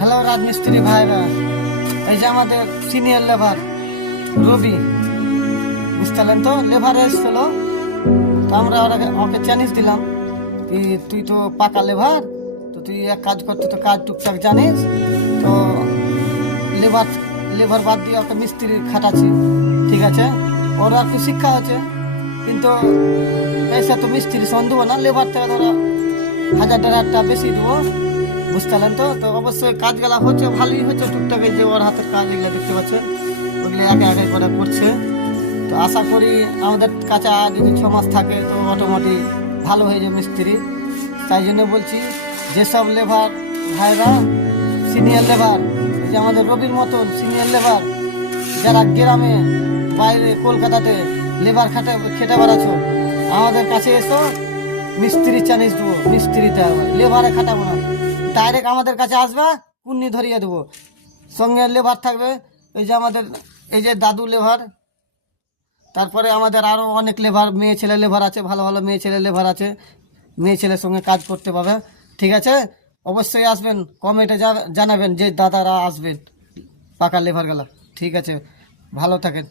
Hello রাজমিস্ত্রি ভাইরা, এই যে আমাদের সিনিয়র লেবার রবি, বুঝতে পারলেন তো, লেবার এসেছিল। তো আমরা ওকে চ্যালেঞ্জ দিলাম কি তুই তো পাকা লেবার, তো তুই এক কাজ করতে তো কাজ টুকটাক জানিস, তো লেবার লেবার বাদ দিয়ে ওকে মিস্ত্রি খাটাচ্ছি। ঠিক আছে, ওর একটু শিক্ষা হচ্ছে, কিন্তু পয়সা তো মিস্ত্রি সন দেবো না, লেবার থেকে ধরো 1000-1500 বেশি দেবো। বুঝতে পারলেন তো। তো অবশ্যই কাজগুলা হচ্ছে, ভালোই হচ্ছে টুকটাক। এই যে ওর হাতের কাজ এগুলো দেখতে পাচ্ছেন, ওগুলো একে একে করে করছে। তো আশা করি আমাদের কাছে আর যদি 6 মাস থাকে তো অটোমেটিক ভালো হয়ে যাবে মিস্ত্রি। তাই জন্য বলছি, যেসব লেবার ভাইরা সিনিয়র লেবার, এই যে আমাদের রবির মতন সিনিয়র লেবার, যারা গ্রামে বাইরে কলকাতাতে লেবার খেটে বেড়াচ্ছ, আমাদের কাছে এসো, মিস্ত্রি চ্যালেঞ্জ দেবো। মিস্ত্রিতে লেবারে খাটাবো না, ডাইরেক্ট আমাদের কাছে আসবে, পুণ্যি ধরিয়ে দেবো। সঙ্গে লেবার থাকবে, এই যে আমাদের এই যে দাদু লেবার, তারপরে আমাদের আরও অনেক লেবার, মেয়ে ছেলে লেবার আছে, ভালো ভালো মেয়ে ছেলে লেবার আছে, মেয়ে ছেলের সঙ্গে কাজ করতে পাবে। ঠিক আছে, অবশ্যই আসবেন, কমেন্টে জানাবেন যে দাদারা আসবেন পাকা লেবারগুলা। ঠিক আছে, ভালো থাকেন।